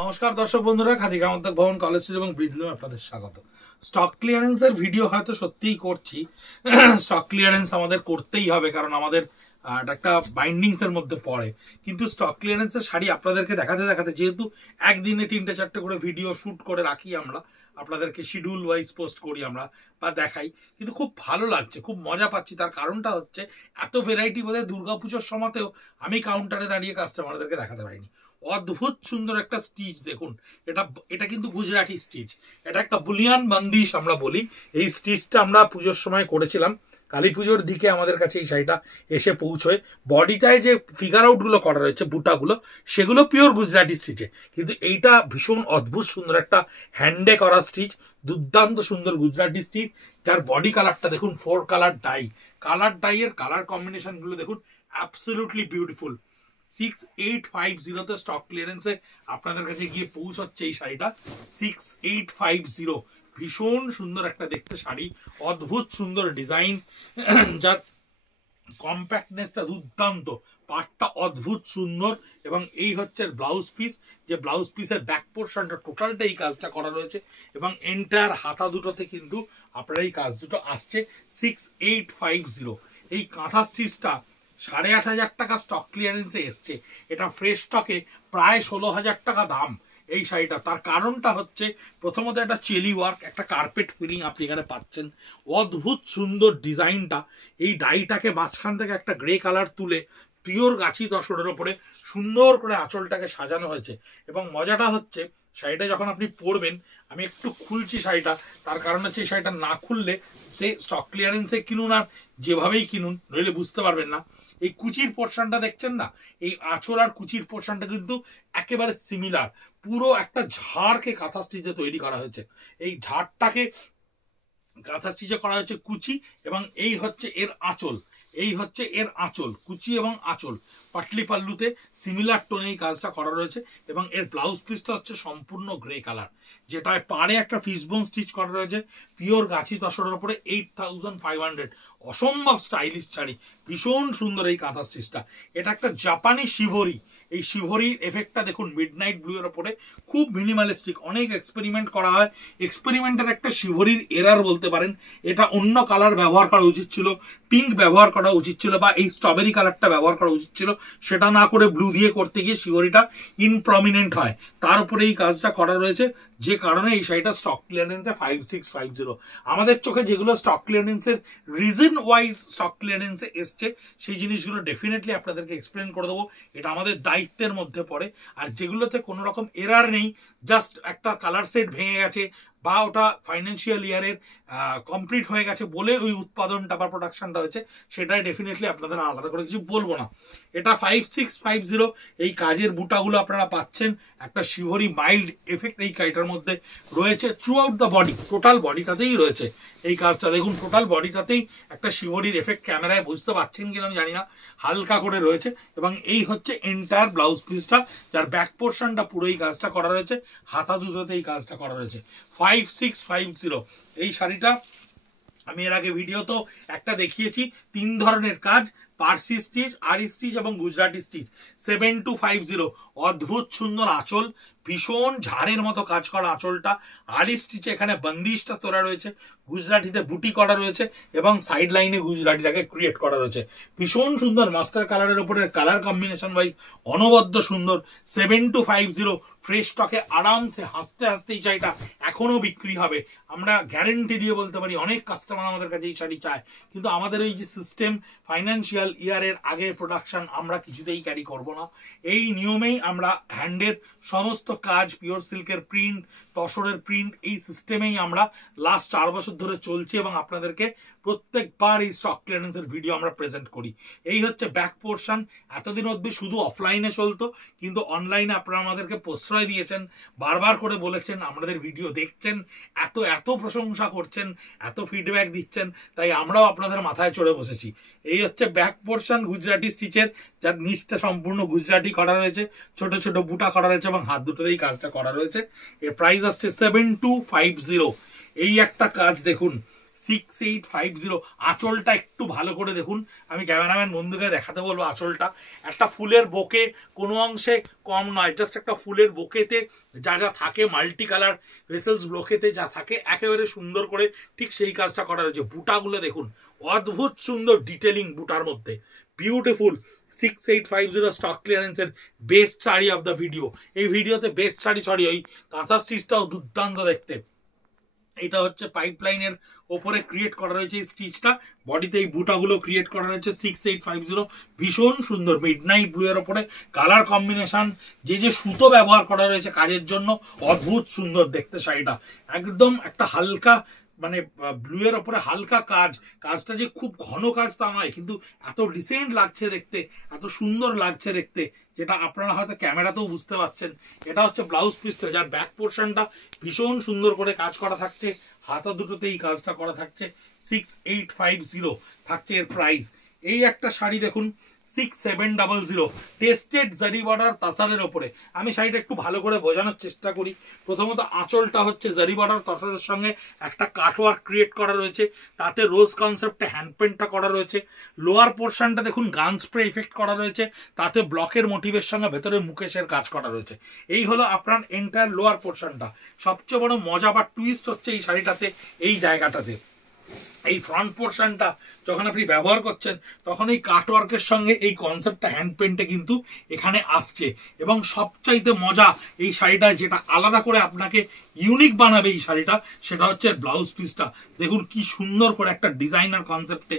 নমস্কার দর্শক বন্ধুরা, খাদি গ্রামোদ্যোগ ভবন কলেজ স্ট্রিট এবং ব্রিজলুমে আপনাদের স্বাগত। স্টক ক্লিয়ারেন্সের ভিডিও হয়তো সত্যিই করছি। স্টক ক্লিয়ারেন্স আমাদের করতেই হবে, কারণ আমাদের এটা একটা বাইন্ডিংসের মধ্যে পড়ে। কিন্তু স্টক ক্লিয়ারেন্সের শাড়ি আপনাদেরকে দেখাতে দেখাতে, যেহেতু একদিনে 3-4টে করে ভিডিও শ্যুট করে রাখি আমরা, আপনাদেরকে শিডিউল ওয়াইজ পোস্ট করি আমরা বা দেখাই, কিন্তু খুব ভালো লাগছে, খুব মজা পাচ্ছি। তার কারণটা হচ্ছে এত ভ্যারাইটি বোধহয় দুর্গাপুজোর সময়তেও আমি কাউন্টারে দাঁড়িয়ে কাস্টমারদেরকে দেখাতে পারিনি। অদ্ভুত সুন্দর একটা স্টিচ দেখুন, এটা এটা কিন্তু গুজরাটি স্টিচ, এটা একটা বুলিয়ান বান্দিশ আমরা বলি। এই স্টিচটা আমরা পুজোর সময় করেছিলাম, কালী পুজোর দিকে আমাদের কাছে এই শাড়িটা এসে পৌঁছয়। বডিটায় যে ফিগার আউটগুলো করা রয়েছে, বুটাগুলো, সেগুলো পিওর গুজরাটি স্টিচে, কিন্তু এইটা ভীষণ অদ্ভুত সুন্দর একটা হ্যান্ডে করা স্টিচ, দুর্দান্ত সুন্দর গুজরাটি স্টিচ, যার বডি কালারটা দেখুন, 4 কালার ডাই, কালার কালার কম্বিনেশনগুলো দেখুন, অ্যাবসলিউটলি বিউটিফুল। 6850 স্টক ক্লিয়ারেন্সে আপনাদের কাছে গিয়ে পৌঁছচ্ছে এই শাড়িটা। 6850, ভীষণ সুন্দর একটা দেখতে শাড়ি, অদ্ভুত সুন্দর ডিজাইন, যার কম্প্যাক্টনেসটা দুর্দান্ত, পাটটা অদ্ভুত সুন্দর, এবং এই হচ্ছে ব্লাউজ পিস, যে ব্লাউজ পিসের ব্যাক পোর্শনটা টোটালটা এই কাজটা করা রয়েছে, এবং এন্টায়ার হাতা দুটোতে কিন্তু আপনার এই কাজ দুটো আসছে। 6850 এই কাঁথা স্টিচটা 8,500 টাকা স্টক ক্লিয়ারেন্সে এসছে। এটা ফ্রেশ স্টকে প্রায় 16,000 টাকা দাম এই শাড়িটা। তার কারণটা হচ্ছে, প্রথমত একটা চেলি ওয়ার্ক, একটা কার্পেট ফিলিং আপনি এখানে পাচ্ছেন, অদ্ভুত সুন্দর ডিজাইনটা। এই ডাইটাকে মাঝখান থেকে একটা গ্রে কালার তুলে পিওর গাছি তসরের ওপরে সুন্দর করে আঁচলটাকে সাজানো হয়েছে। এবং মজাটা হচ্ছে, শাড়িটা যখন আপনি পরবেন, আমি একটু খুলছি শাড়িটা, তার কারণ হচ্ছে এই শাড়িটা না খুললে, সে স্টক ক্লিয়ারেন্সে কিনুন আর যেভাবেই কিনুন, নইলে বুঝতে পারবেন না। এই কুচির পোর্শনটা দেখছেন না, এই আঁচল আর কুচির পোর্শনটা কিন্তু একেবারে সিমিলার, পুরো একটা ঝাড়কে কাঁথা স্টিচে তৈরি করা হয়েছে। এই ঝাড়টাকে কাঁথা স্টিচে করা হয়েছে কুচি, এবং এই হচ্ছে এর আঁচল, এই হচ্ছে এর আঁচল, কুচি এবং আঁচল, পাটলি পাল্লুতে সিমিলার টোনে এই কাজটা করা রয়েছে। এবং এর ব্লাউজ পিসটা হচ্ছে সম্পূর্ণ গ্রে কালার, যেটায় পাড়ে একটা ফিশবোন স্টিচ করা রয়েছে পিওর গাছি তসরের উপরে। 8500, অসম্ভব স্টাইলিশ শাড়ি, ভীষণ সুন্দর এই কাঁথা স্টিচটা। এটা একটা জাপানি শিভরি, এই শিভরির এফেক্টটা দেখুন মিডনাইট ব্লু এর উপরে, খুব মিনিমালিস্টিক। অনেক এক্সপেরিমেন্ট করা হয়, এক্সপেরিমেন্টের একটা শিভরির এরার বলতে পারেন। এটা অন্য কালার ব্যবহার করা উচিত ছিল, পিঙ্ক ব্যবহার করা উচিত ছিল, বা এই স্ট্রবেরি কালারটা ব্যবহার করা উচিত ছিল, সেটা না করে ব্লু দিয়ে করতে গিয়ে শিভরিটা ইনপ্রমিনেন্ট হয়। তার উপরে এই কাজটা করা রয়েছে, যে কারণে এই শাড়িটা স্টক ক্লিয়ারেন্সে 5650। আমাদের চোখে যেগুলো স্টক ক্লিয়ারেন্সের রিজন ওয়াইজ স্টক ক্লিয়ারেন্সে এসছে, সেই জিনিসগুলো ডেফিনেটলি আপনাদেরকে এক্সপ্লেন করে দেবো, এটা আমাদের দায়িত্বের মধ্যে পড়ে। আর যেগুলোতে কোনো রকম এরার নেই, জাস্ট একটা কালার সেট ভেঙে গেছে, বা ওটা ফাইন্যান্সিয়াল ইয়ারের কমপ্লিট হয়ে গেছে বলে ওই উৎপাদনটা বা প্রোডাকশনটা হয়েছে, সেটাই ডেফিনেটলি আপনাদের আলাদা করে কিছু বলবো না। এটা 5650, এই কাজের বুটাগুলো আপনারা পাচ্ছেন, একটা শিভরি মাইল্ড এফেক্ট এই কাজটার মধ্যে রয়েছে থ্রু আউট দ্য বডি, টোটাল বডিটাতেই রয়েছে এই কাজটা। দেখুন টোটাল বডিটাতেই একটা শিভরির এফেক্ট, ক্যামেরায় বুঝতে পারছেন কিনা আমি জানি না, হালকা করে রয়েছে। এবং এই হচ্ছে এন্টায়ার ব্লাউজ পিসটা, যার ব্যাক পোর্শনটা পুরো এই কাজটা করা রয়েছে, হাতা দুটোতে এই কাজটা করা রয়েছে। 5650 এই শাড়িটা আমি এর আগে ভিডিও তো একটা দেখিয়েছি, 3 ধরনের কাজ, পার্সি স্টিচ, আরি স্টিচ এবং গুজরাটি স্টিচ। 7250, অদ্ভুত সুন্দর আঁচল, ভীষণ ঝাড়ের মতো কাজ করা আঁচলটা, আরি স্টিচে এখানে বন্দিশটা তোলা রয়েছে, গুজরাটিতে বুটি করা রয়েছে, এবং সাইড লাইনে গুজরাটিটাকে ক্রিয়েট করা রয়েছে। ভীষণ সুন্দর মাস্টার কালারের উপরে কালার কম্বিনেশন ওয়াইজ অনবদ্য সুন্দর। 7250 ফ্রেশ স্টকে আরামসে হাসতে হাসতে এই শাড়িটা এখনো বিক্রি হবে। আমরা গ্যারেন্টি দিয়ে বলতে পারি, অনেক কাস্টমার আমাদের কাছে এই শাড়ি চায়, কিন্তু আমাদের এই যে সিস্টেম, ফাইন্যান্সিয়াল ইয়ারের আগে প্রোডাকশন আমরা কিছুতেই ক্যারি করব না। এই নিয়মেই আমরা হ্যান্ডের সমস্ত কাজ, পিওর সিল্কের প্রিন্ট, তসরের প্রিন্ট, এই সিস্টেমেই আমরা লাস্ট 4 বছর ধরে চলছি, এবং আপনাদেরকে প্রত্যেকবার এই স্টক ক্লিয়ারেন্সের ভিডিও আমরা প্রেজেন্ট করি। এই হচ্ছে ব্যাক পোর্শন। এতদিন অবধি শুধু অফলাইনে চলতো, কিন্তু অনলাইনে আপনারা আমাদেরকে প্রশ্রয় দিয়েছেন, বারবার করে বলেছেন, আমাদের ভিডিও দেখছেন, এত এত প্রশংসা করছেন, এত ফিডব্যাক দিচ্ছেন, তাই আমরাও আপনাদের মাথায় চড়ে বসেছি। এই হচ্ছে ব্যাক পোর্শন গুজরাটি স্টিচের, যার নিচটা সম্পূর্ণ গুজরাটি করা রয়েছে, ছোট ছোট বুটা করা রয়েছে, এবং হাত দুটোতেই কাজটা করা রয়েছে। এর প্রাইস আসছে 7250। এই একটা কাজ দেখুন, 6850। আঁচলটা একটু ভালো করে দেখুন, আমি ক্যামেরাম্যান বন্ধুকে দেখাতে বলবো। আঁচলটা একটা ফুলের বোকে, কোনো অংশে কম নয়, জাস্ট একটা ফুলের বোকেতে যা যা থাকে, মাল্টি কালার ভেসেলস ব্লোকেতে যা থাকে একেবারে সুন্দর করে ঠিক সেই কাজটা করা হয়েছে। বুটাগুলো দেখুন, অদ্ভুত সুন্দর ডিটেলিং বুটার মধ্যে, বিউটিফুল। 6850 স্টক ক্লিয়ারেন্সের best sari of the video. এই ভিডিওতে বেস্ট শাড়ি, সরি, ওই কাঁথা স্টিচটাও দুর্দান্ত দেখতে। এটা হচ্ছে পাইপলাইনের ওপরে ক্রিয়েট করা রয়েছে এই স্টিচটা, বডিতে এই বুটাগুলো ক্রিয়েট করা রয়েছে 6850। ভীষণ সুন্দর মিডনাইট ব্লু এর ওপরে কালার কম্বিনেশন, যে যে সুতো ব্যবহার করা রয়েছে কাজের জন্য, অদ্ভুত সুন্দর দেখতে শাড়িটা। একদম একটা হালকা মানে ব্লু এর ওপরে হালকা কাজ, কাজটা যে খুব ঘন কাজ তা নয়, কিন্তু এত ডিসেন্ট লাগছে দেখতে, এত সুন্দর লাগছে দেখতে, যেটা আপনারা হয়তো ক্যামেরাতেও বুঝতে পারছেন। এটা হচ্ছে ব্লাউজ পিসটা, যার ব্যাক পোর্শনটা ভীষণ সুন্দর করে কাজ করা থাকছে, হাতা দুটোতে এই কাজটা করা থাকছে। 6850 থাকছে এর প্রাইস। এই একটা শাড়ি দেখুন 6700 টেস্টেড জারি বর্ডার তাসারের ওপরে। আমি শাড়িটা একটু ভালো করে বোঝানোর চেষ্টা করি। প্রথমত আঁচলটা হচ্ছে জারি বর্ডার তাসারের সঙ্গে একটা কাটওয়ার্ক ক্রিয়েট করা রয়েছে, তাতে রোজ কনসেপ্টে হ্যান্ডপেন্টটা করা রয়েছে। লোয়ার পোর্শনটা দেখুন গান স্প্রে ইফেক্ট করা রয়েছে, তাতে ব্লকের মোটিভের সঙ্গে ভেতরে মুকেশের কাজ করা রয়েছে। এই হলো আপনার এন্টায়ার লোয়ার পোর্শনটা। সবচেয়ে বড় মজা বা টুইস্ট হচ্ছে এই শাড়িটাতে এই জায়গাটাতে, এই ফ্রন্ট পোর্শনটা যখন আপনি ব্যবহার করছেন তখন এই কাটওয়ার্কের সঙ্গে এই কনসেপ্টটা হ্যান্ড পেন্টে কিন্তু এখানে আসছে। এবং সবচাইতে মজা এই শাড়িটা, যেটা আলাদা করে আপনাকে ইউনিক বানাবে এই শাড়িটা, সেটা হচ্ছে ব্লাউজ পিসটা। দেখুন কি সুন্দর করে একটা ডিজাইনার কনসেপ্টে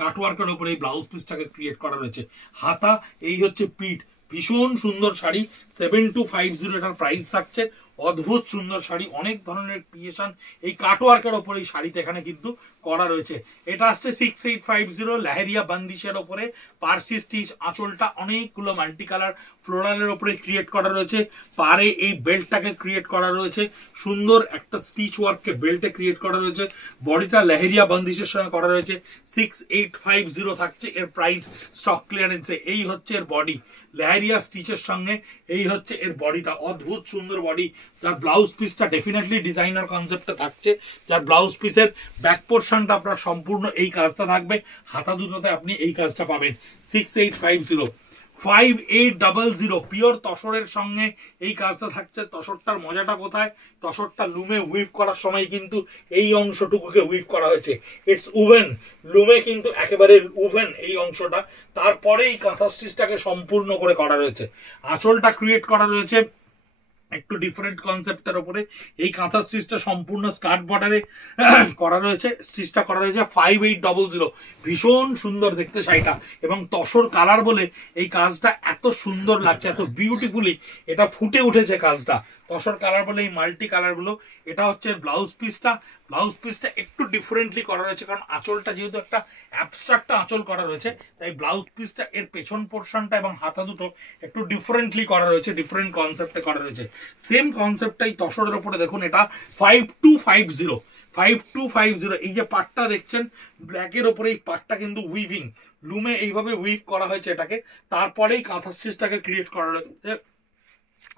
কাটওয়ার্কের উপরে এই ব্লাউজ পিসটাকে ক্রিয়েট করা রয়েছে। হাতা, এই হচ্ছে পিঠ। ভীষণ সুন্দর শাড়ি, 7250 এটার প্রাইস থাকছে। অদ্ভুত সুন্দর শাড়ি, অনেক ধরনের ক্রিয়েশন এই কাটওয়ার্কের ওপরে এই শাড়িতে এখানে কিন্তু করা রয়েছে। এটা আসছে 6850 লেহেরিয়া বান্দিশের ওপরে পার্সি স্টিচ। আঁচলটা অনেকগুলো মাল্টি কালার ফ্লোরালের ওপরে ক্রিয়েট করা রয়েছে, পারে এই বেল্টটাকে ক্রিয়েট করা রয়েছে, সুন্দর একটা স্টিচ ওয়ার্ককে বেল্টে ক্রিয়েট করা রয়েছে। বডিটা লেহেরিয়া বান্দিশের সঙ্গে করা রয়েছে। 6850 থাকছে এর প্রাইস স্টক ক্লিয়ারেন্সে। এই হচ্ছে এর বডি, লেহেরিয়া স্টিচের সঙ্গে এই হচ্ছে এর বডিটা, অদ্ভুত সুন্দর বডি। যার ব্লাউজ পিসটা ডেফিনেটলি ডিজাইনার কনসেপ্টে থাকছে, যার ব্লাউজ পিসের ব্যাক পোর্শনটা আপনার সম্পূর্ণ এই কাজটা থাকবে, হাতা দুটোতে আপনি এই কাজটা পাবেন। 6850 5800 পিওর তসরের সঙ্গে এই কাজটা থাকছে। তসরটার মজাটা কোথায়? তসরটা লুমে উইভ করার সময় কিন্তু এই অংশটুকুকে উইভ করা হয়েছে, ইটস উভেন। লুমে কিন্তু একেবারে উভেন এই অংশটা, তারপরে এই কাঁথা স্টিচটাকে সম্পূর্ণ করে করা রয়েছে। আঁচলটা ক্রিয়েট করা রয়েছে একটু ডিফারেন্ট কনসেপ্টের উপরে। এই কাঁথা স্টিচটা সম্পূর্ণ স্কার্ট বর্ডারে করা রয়েছে, স্টিচটা করা রয়েছে 5800। ভীষণ সুন্দর দেখতে শাড়িটা, এবং তসর কালার বলে এই কাজটা এত সুন্দর লাগছে, এত বিউটিফুলি এটা ফুটে উঠেছে কাজটা। তসর কালার বলে এই মাল্টি কালার গুলো। এটা হচ্ছে ব্লাউজ পিসটা। ব্লাউজ পিসটা একটু ডিফারেন্টলি করা রয়েছে, কারণ আঁচলটা যেহেতু একটা অ্যাবস্ট্রাক্ট আঁচল করা রয়েছে, তাই ব্লাউজ পিসটা এর পেছন পোর্শনটা এবং হাতা দুটো একটু ডিফারেন্টলি করা রয়েছে, ডিফারেন্ট কনসেপ্টে করা রয়েছে। সেম কনসেপ্টটাই তসরের উপরে দেখুন, এটা 5250 5250। এই যে পাটটা দেখছেন ব্ল্যাকের ওপরে, এই পাটটা কিন্তু উইভিং, লুমে এইভাবে উইভ করা হয়েছে এটাকে, তারপরেই কাঁথা স্টিচটাকে ক্রিয়েট করা রয়েছে।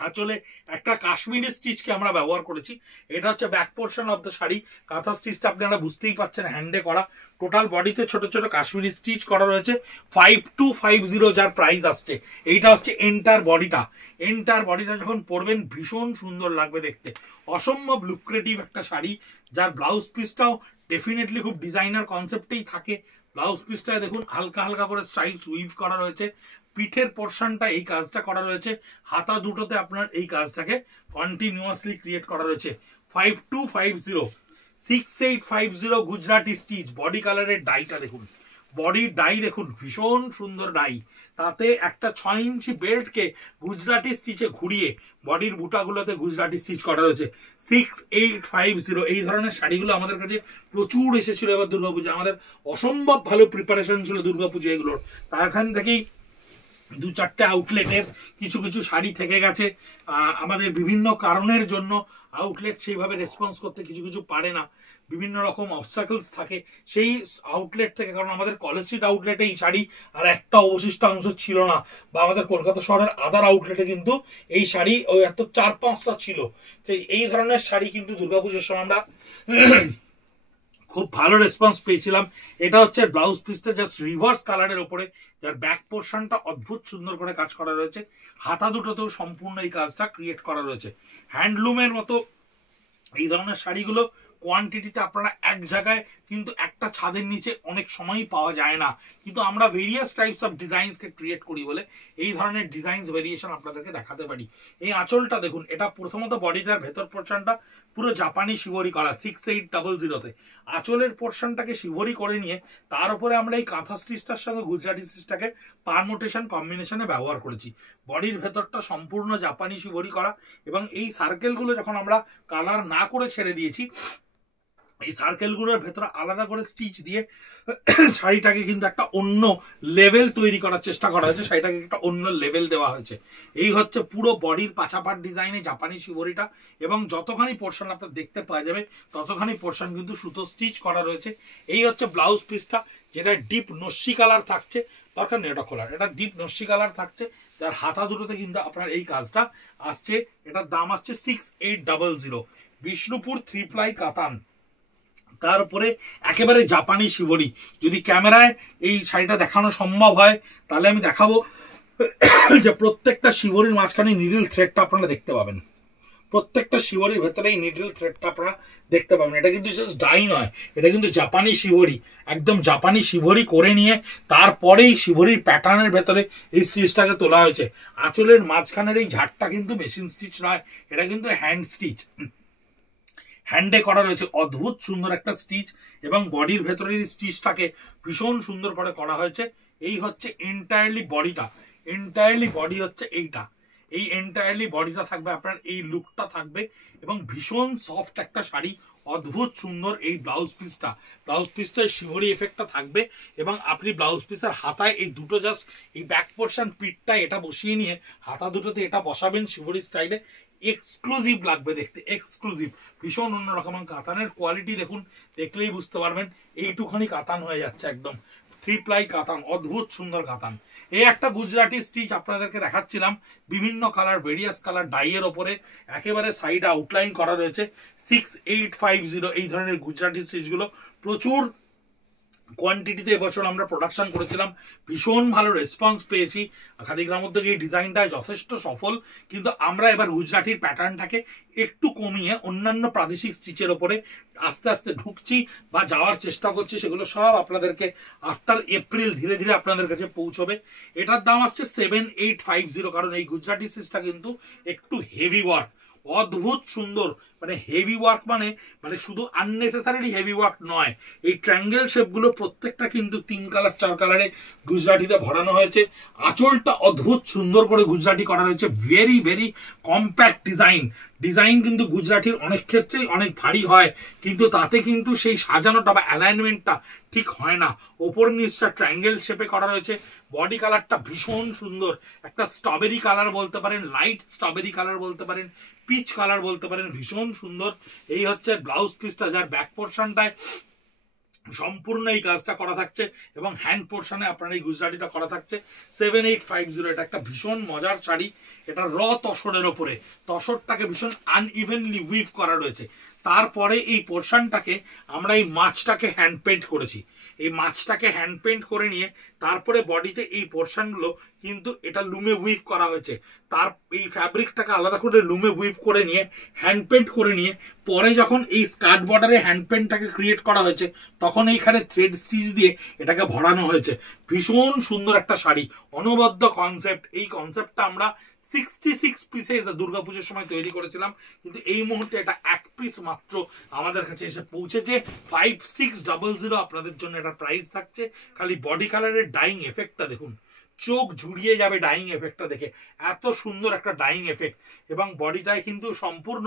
আসলে একটা কাশ্মীরি স্টিচকে আমরা ব্যবহার করেছি। এটা হচ্ছে back portion of the sari. কাঁথা স্টিচটা আপনারা বুঝতেই পাচ্ছেন হ্যান্ডে করা, টোটাল বডিতে ছোট ছোট কাশ্মীরি স্টিচ করা রয়েছে। 5250 যার প্রাইস আসছে। এইটা হচ্ছে এন্টার বডিটা। এন্টার বডিটা যখন পরবেন ভীষণ সুন্দর লাগবে দেখতে, অসম্ভব লুক্রেটিভ একটা শাড়ি, যার ব্লাউজ পিসটাও ডেফিনেটলি খুব ডিজাইনার কনসেপ্টেই থাকে। ব্লাউজ পিসটায় দেখুন হালকা হালকা করে স্ট্রাইপস উইভ করা রয়েছে, পিঠের পোর্শনটা এই কাজটা করা রয়েছে, হাতা দুটোতে আপনার এই কাজটাকে কন্টিনিউয়াসলি ক্রিয়েট করা রয়েছে। 5250 6850 গুজরাটি স্টিচ। বডি কালারের ডাইটা দেখুন, বডির ডাই দেখুন, ভীষণ সুন্দর ডাই, তাতে একটা 6 ইঞ্চি বেল্টকে গুজরাটি স্টিচে ঘুরিয়ে বডির বুটাগুলোতে গুজরাটি স্টিচ করা রয়েছে। 6850। এই ধরনের শাড়িগুলো আমাদের কাছে প্রচুর এসেছিল এবার দুর্গাপুজো, আমাদের অসম্ভব ভালো প্রিপারেশন ছিল দুর্গাপুজো এগুলোর। তারখান থেকেই 2-4টে আউটলেটের কিছু কিছু শাড়ি থেকে গেছে, আমাদের বিভিন্ন কারণের জন্য আউটলেট সেইভাবে রেসপন্স করতে কিছু কিছু পারে না, বিভিন্ন রকম অবস্টাকলস থাকে সেই আউটলেট থেকে। কারণ আমাদের কলেজ স্ট্রিট আউটলেটে এই শাড়ি আর একটা অবশিষ্ট অংশ ছিল না, বা আমাদের কলকাতা শহরের আদার আউটলেটে কিন্তু এই শাড়ি ওই এত 4-5টা ছিল। এই ধরনের শাড়ি কিন্তু দুর্গাপুজোর সময় আমরা খুব ভালো রেসপন্স পেয়েছিলাম। এটা হচ্ছে ব্লাউজ পিসটা জাস্ট রিভার্স কালারের ওপরে, যার ব্যাক পোর্শনটা অদ্ভুত সুন্দর করে কাজ করা রয়েছে, হাতা দুটোতেও সম্পূর্ণ এই কাজটা ক্রিয়েট করা রয়েছে। হ্যান্ডলুমের মতো এই ধরনের শাড়িগুলো কোয়ান্টিটিতে আপনারা এক জায়গায় কিন্তু একটা ছাদের নিচে অনেক সময়ই পাওয়া যায় না, কিন্তু আমরা ভেরিয়াস টাইপস অফ ডিজাইনসকে ক্রিয়েট করি বলে এই ধরনের ডিজাইনস ভেরিয়েশন আপনাদেরকে দেখাতে পারি। এই আঁচলটা দেখুন, এটা প্রথমত বডিটার ভেতর পোর্শনটা পুরো জাপানি শিবরি করা 6800-তে। আঁচলের পোর্শনটাকে শিবরি করে নিয়ে তার উপরে আমরা এই কাঁথা স্টিচটার সঙ্গে গুজরাটি স্টিচটাকে পারমোটেশন কম্বিনেশনে ব্যবহার করেছি। বডির ভেতরটা সম্পূর্ণ জাপানি শিবরি করা, এবং এই সার্কেলগুলো যখন আমরা কালার না করে ছেড়ে দিয়েছি, এই সার্কেলগুলোর ভেতরে আলাদা করে স্টিচ দিয়ে শাড়িটাকে কিন্তু একটা অন্য লেভেল তৈরি করার চেষ্টা করা হয়েছে, শাড়িটাকে একটা অন্য লেভেল দেওয়া হয়েছে। এই হচ্ছে পুরো বডির পাছাপাট ডিজাইনে জাপানি শিবরিটা, এবং যতখানি পোর্শন আপনার দেখতে পাওয়া যাবে ততখানি পোর্শন কিন্তু সুতো স্টিচ করা রয়েছে। এই হচ্ছে ব্লাউজ পিসটা, যেটা ডিপ নস্যি কালার থাকছে, দরকার নেই এটা খোলার, এটা ডিপ নস্যি কালার থাকছে, যার হাতা দুটোতে কিন্তু আপনার এই কাজটা আসছে। এটার দাম আসছে 6800, বিষ্ণুপুর 3 প্লাই কাতান, তার উপরে একেবারে জাপানি শিবরি। যদি ক্যামেরায় এই শাড়িটা দেখানো সম্ভব হয় তাহলে আমি দেখাবো যে প্রত্যেকটা শিবরির মাঝখানে নিডল থ্রেডটা আপনারা দেখতে পাবেন, প্রত্যেকটা শিবরির ভেতরে এই নিডল থ্রেডটা আপনারা দেখতে পাবেন। এটা কিন্তু জাস্ট ডাই নয়, এটা কিন্তু জাপানি শিবরি, একদম জাপানি শিবরি করে নিয়ে তারপরেই শিবরির প্যাটার্নের ভেতরে এই স্টিচটাকে তোলা হয়েছে। আঁচলের মাঝখানের এই ঝাড়টা কিন্তু মেশিন স্টিচ নয়, এটা কিন্তু হ্যান্ড স্টিচ, হ্যান্ডে করা রয়েছে, অদ্ভুত সুন্দর একটা স্টিচ, এবং বডির ভেতরের স্টিচটাকে ভীষণ সুন্দর করে করা হয়েছে। এই হচ্ছে এন্টায়ারলি বডিটা, এন্টায়ারলি বডি হচ্ছে এইটা, এই এন্টায়ারলি বডিটা থাকবে আপনার, এই লুকটা থাকবে, এবং ভীষণ সফট একটা শাড়ি, অদ্ভুত সুন্দর এই ব্লাউজ পিসটা। ব্লাউজ পিসটায় শিবরি এফেক্টটা থাকবে, এবং আপনি ব্লাউজ পিসের হাতায় এই দুটো জাস্ট এই ব্যাক পোর্শন পিঠটা এটা বসিয়ে নিয়ে হাতা দুটোতে এটা বসাবেন শিবরি স্টাইলে, এক্সক্লুসিভ লাগবে দেখতে, এক্সক্লুসিভ, ভীষণ অন্যরকম। কাতানের কোয়ালিটি দেখুন, দেখলেই বুঝতে পারবেন, এইটুখানি কাতান হয়ে যাচ্ছে একদম 3 প্লাই কাতান, অদ্ভুত সুন্দর কাতান। এই একটা গুজরাটি স্টিচ আপনাদেরকে দেখাচ্ছিলাম, বিভিন্ন কালার, ভেরিয়াস কালার ডাইয়ের ওপরে একেবারে সাইড আউটলাইন করা রয়েছে। 6850 এই ধরনের গুজরাটি স্টিচগুলো প্রচুর কোয়ান্টিটিতে এবছর আমরা প্রোডাকশন করেছিলাম, ভীষণ ভালো রেসপন্স পেয়েছি। খাদি গ্রামোদ্যোগ এই ডিজাইনটায় যথেষ্ট সফল, কিন্তু আমরা এবার গুজরাটির প্যাটার্নটাকে একটু কমিয়ে অন্যান্য প্রাদেশিক স্টিচের ওপরে আস্তে আস্তে ঢুকছি বা যাওয়ার চেষ্টা করছি, সেগুলো সব আপনাদেরকে আফটার এপ্রিল ধীরে ধীরে আপনাদের কাছে পৌঁছবে। এটার দাম আসছে 7850, কারণ এই গুজরাটি স্টিচটা কিন্তু একটু হেভি ওয়ার্ক, অদ্ভুত সুন্দর, মানে হেভি ওয়ার্ক, মানে শুধু আননেসেসারিলি হেভি ওয়ার্ক নয়, এই ট্রায়াঙ্গেল শেপগুলো প্রত্যেকটা কিন্তু 3 কালার 4 কালারে গুজরাটিতে ভরানো হয়েছে। আঁচলটা অদ্ভুত সুন্দর করে গুজরাটি করা রয়েছে, ভেরি ভেরি কম্প্যাক্ট ডিজাইন কিন্তু গুজরাটির অনেক ক্ষেত্রেই অনেক ভারী হয়, কিন্তু তাতে কিন্তু সেই সাজানোটা বা অ্যালাইনমেন্টটা ঠিক হয় না। ওপর নিচটা ট্রায়াঙ্গেল শেপে করা রয়েছে, বডি কালারটা ভীষণ সুন্দর, একটা স্ট্রবেরি কালার বলতে পারেন, লাইট স্ট্রবেরি কালার বলতে পারেন, পিচ কালার বলতে পারেন, ভীষণ সুন্দর। এই হচ্ছে ব্লাউজ পিসটা, যার ব্যাক পোর্শনটায় সম্পূর্ণ এই কাজটা করা থাকছে, এবং হ্যান্ড পোর্শনে আপনার এই গুজরাটিটা করা থাকছে। 7850, এটা একটা ভীষণ মজার শাড়ি, এটা র তসরের ওপরে, তসরটাকে ভীষণ আনইভেনলি উইভ করা রয়েছে। তারপরে এই পোর্শনটাকে আমরা এই মাছটাকে হ্যান্ড পেন্ট করেছি, এই মাছটাকে হ্যান্ড পেন্ট করে নিয়ে তারপরে বডিতে এই পোর্শনগুলো কিন্তু এটা লুমে উইভ করা হয়েছে। তার এই ফ্যাব্রিকটাকে আলাদা করে লুমে উইভ করে নিয়ে হ্যান্ড পেন্ট করে নিয়ে পরে যখন এই স্কার্ট বর্ডারে হ্যান্ড পেন্টটাকে ক্রিয়েট করা হয়েছে, তখন এইখানে থ্রেড স্টিচ দিয়ে এটাকে ভরানো হয়েছে। ভীষণ সুন্দর একটা শাড়ি, অনবদ্য কনসেপ্ট। এই কনসেপ্টটা আমরা 66 পিসে দুর্গাপুজোর সময় তৈরি করেছিলাম, কিন্তু এই মুহূর্তে এটা 1 পিস মাত্র আমাদের কাছে এসে পৌঁছেছে। 5600 আপনাদের জন্য এটার প্রাইস থাকছে। খালি বডি কালারের ডাইং এফেক্টটা দেখুন, চোখ জুড়িয়ে যাবে ডাইং এফেক্টটা দেখে, এত সুন্দর একটা ডাইং এফেক্ট। এবং বডিটায় কিন্তু সম্পূর্ণ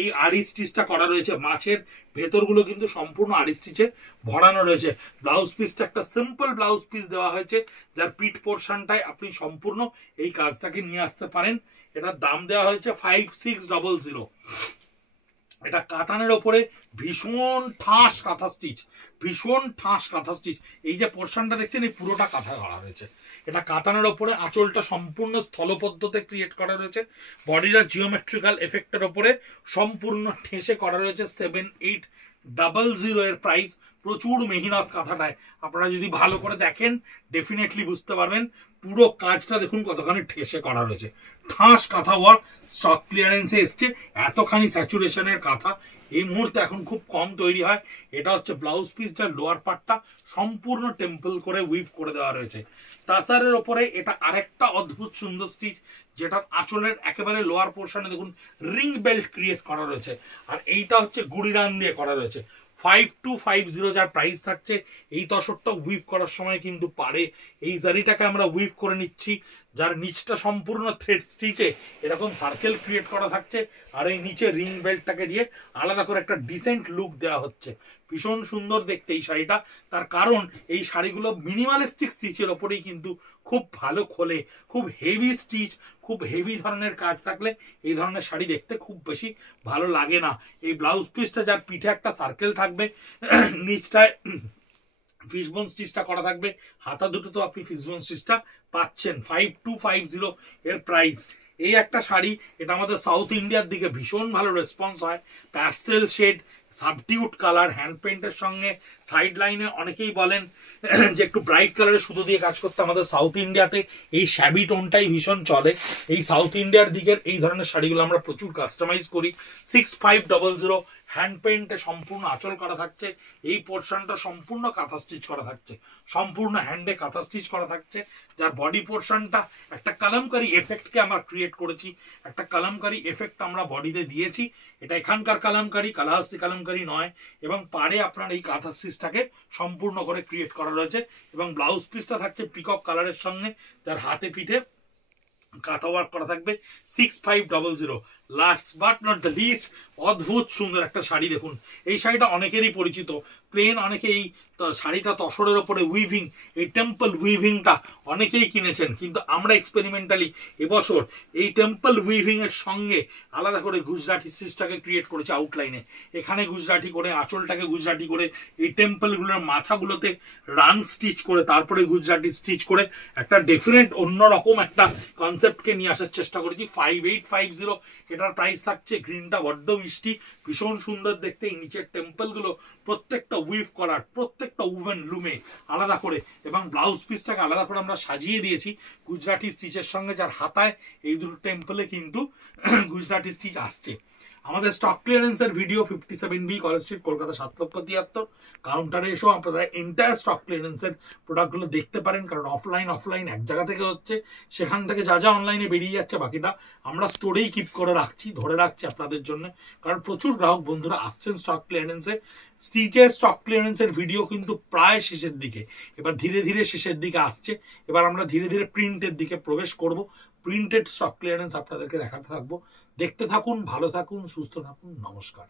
এই আড়ি স্টিচটা করা রয়েছে, মাছের ভেতরগুলো কিন্তু সম্পূর্ণ আড়ি স্টিচে ভরানো রয়েছে। ব্লাউজ পিসটা একটা সিম্পল ব্লাউজ পিস দেওয়া হয়েছে, যার পিঠ পোর্শনটায় আপনি সম্পূর্ণ এই কাজটাকে নিয়ে আসতে পারেন। এটার দাম দেওয়া হয়েছে 5600। এটা কাতানের ওপরে ভীষণ ঠাস কাঁথা স্টিচ, ভীষণ ঠাস কাঁথা স্টিচ। এই যে পোর্শনটা দেখছেন, এই পুরোটা কাঁথা করা রয়েছে। এটা কাতানের ওপরে, আঁচলটা সম্পূর্ণ স্থলপদ্ধতিতে ক্রিয়েট করা রয়েছে, বডিটা জিওমেট্রিক্যাল এফেক্টের ওপরে সম্পূর্ণ ঠেসে করা রয়েছে। 00 এর প্রাইস। প্রচুর মেহনত কাঁথাটায়, আপনারা যদি ভালো করে দেখেন ডেফিনেটলি বুঝতে পারবেন। পুরো কাজটা দেখুন কতখানি ঠেসে করা রয়েছে, ঠাস কাঁথা ওয়ার্ক, স্টক ক্লিয়ারেন্সে এসছে। এতখানি স্যাচুরেশনের কাঁথা এই মুহূর্তে এখন খুব কম তৈরি হয়। এটা হচ্ছে ব্লাউজ পিস, যার লোয়ার পার্টটা সম্পূর্ণ টেম্পল করে উইভ করে দেওয়া রয়েছে। তাসারের ওপরে এটা আরেকটা অদ্ভুত সুন্দর স্টিচ, যেটার আঁচলের একেবারে লোয়ার পোর্শনে দেখুন রিং বেল্ট ক্রিয়েট করা রয়েছে, আর এইটা হচ্ছে গুড়িরান দিয়ে করা রয়েছে। 5250 যার প্রাইস থাকছে। এই তসরটা উইভ করার সময় কিন্তু পারে এই জারিটাকে আমরা উইভ করে নিচ্ছি, যার নিচটা সম্পূর্ণ থ্রেড স্টিচে এরকম সার্কেল ক্রিয়েট করা থাকছে, আর এই নিচে রিং বেল্টটাকে দিয়ে আলাদা করে একটা ডিসেন্ট লুক দেওয়া হচ্ছে। ভীষণ সুন্দর দেখতে এই শাড়িটা, তার কারণ এই শাড়িগুলো মিনিমালিস্টিক স্টিচের ওপরেই কিন্তু খুব ভালো খোলে। খুব হেভি স্টিচ, খুব হেভি ধরনের কাজ থাকলে এই ধরনের শাড়ি দেখতে খুব বেশি ভালো লাগে না। এই ব্লাউজ পিসটা যার পিঠে একটা সার্কেল থাকবে, নিচটায় ফিশবোন স্টিচটা করা থাকবে, হাতা দুটো তো আপনি ফিশবোন স্টিচটা পাচ্ছেন। 5250 এর প্রাইস। এই একটা শাড়ি, এটা আমাদের সাউথ ইন্ডিয়ার দিকে ভীষণ ভালো রেসপন্স হয়। প্যাস্টেল শেড, সাবটিউট কালার, হ্যান্ড পেন্টের সঙ্গে সাইড লাইনে অনেকেই বলেন যে একটু ব্রাইট কালারের সুতো দিয়ে কাজ করতে। আমাদের সাউথ ইন্ডিয়াতে এই শ্যাবি টোনটাই ভীষণ চলে। এই সাউথ ইন্ডিয়ার দিকের এই ধরনের শাড়িগুলো আমরা প্রচুর কাস্টমাইজ করি। 6500 হ্যান্ড পেন্টে সম্পূর্ণ আঁচল করা থাকছে। এই পোর্শনটা সম্পূর্ণ কাঁথা স্টিচ করা থাকছে, সম্পূর্ণ হ্যান্ডে কাঁথা স্টিচ করা থাকছে। যার বডি পোর্শনটা একটা কালামকারী এফেক্টকে আমরা ক্রিয়েট করেছি, একটা কালামকারী এফেক্ট আমরা বডিতে দিয়েছি। এটা এখানকার কালামকারী, কালাহাস্তি কালামকারী নয়। এবং পাড়ে আপনার এই কাঁথা স্টিচটাকে সম্পূর্ণ করে ক্রিয়েট করা রয়েছে। এবং ব্লাউজ পিসটা থাকছে পিকক কালারের সঙ্গে, যার হাতে পিঠে কাঁথা ওয়ার্ক করা থাকবে। 6500। Last but not the least, অদ্ভুত সুন্দর একটা শাড়ি দেখুন। এই শাড়িটা অনেকেরই পরিচিত, প্লেন অনেকে এই শাড়িটা তসরের ওপরে উইভিং, এই টেম্পল উইভিংটা অনেকেই কিনেছেন, কিন্তু আমরা এক্সপেরিমেন্টালি এবছর এই টেম্পল উইভিং এর সঙ্গে আলাদা করে গুজরাটি স্টিচটাকে ক্রিয়েট করেছে আউটলাইনে। এখানে গুজরাটি করে, আঁচলটাকে গুজরাটি করে, এই টেম্পলগুলোর মাথাগুলোতে রান স্টিচ করে, তারপরে গুজরাটি স্টিচ করে একটা ডিফারেন্ট অন্যরকম একটা কনসেপ্টকে নিয়ে আসার চেষ্টা করেছি। 5850 এটার প্রাইস থাকছে। গ্রিনটা বড্ড মিষ্টি, ভীষণ সুন্দর দেখতে। এই নিচের টেম্পল গুলো প্রত্যেকটা উইভ করার, প্রত্যেকটা উভেন লুমে আলাদা করে, এবং ব্লাউজ পিসটাকে আলাদা করে আমরা সাজিয়ে দিয়েছি গুজরাটি স্টিচের সঙ্গে, যার হাতায় এই দুটো টেম্পলে কিন্তু গুজরাটি স্টিচ আসছে। আমাদের স্টক ক্লিয়ারেন্সের video 57B College Street, Kolkata 7,73,000 কাউন্টারে এসেও আপনারা এন্টায়ার স্টক ক্লিয়ারেন্সের প্রোডাক্টগুলো দেখতে পারেন। কারণ অফলাইন এক জায়গা থেকে হচ্ছে, সেখান থেকে যা যা অনলাইনে বেরিয়ে যাচ্ছে বাকিটা আমরা স্টোরেই কিপ করে রাখছি, ধরে রাখছি আপনাদের জন্য। কারণ প্রচুর গ্রাহক বন্ধুরা আসছেন স্টক ক্লিয়ারেন্সে। স্টিচের স্টক ক্লিয়ারেন্সের ভিডিও কিন্তু প্রায় শেষের দিকে, এবার ধীরে ধীরে শেষের দিকে আসছে। এবার আমরা ধীরে ধীরে প্রিন্টের দিকে প্রবেশ করব। প্রিন্টেড স্টক ক্লিয়ারেন্স আপনাদেরকে দেখাতে থাকবো। দেখতে থাকুন, ভালো থাকুন, সুস্থ থাকুন। নমস্কার।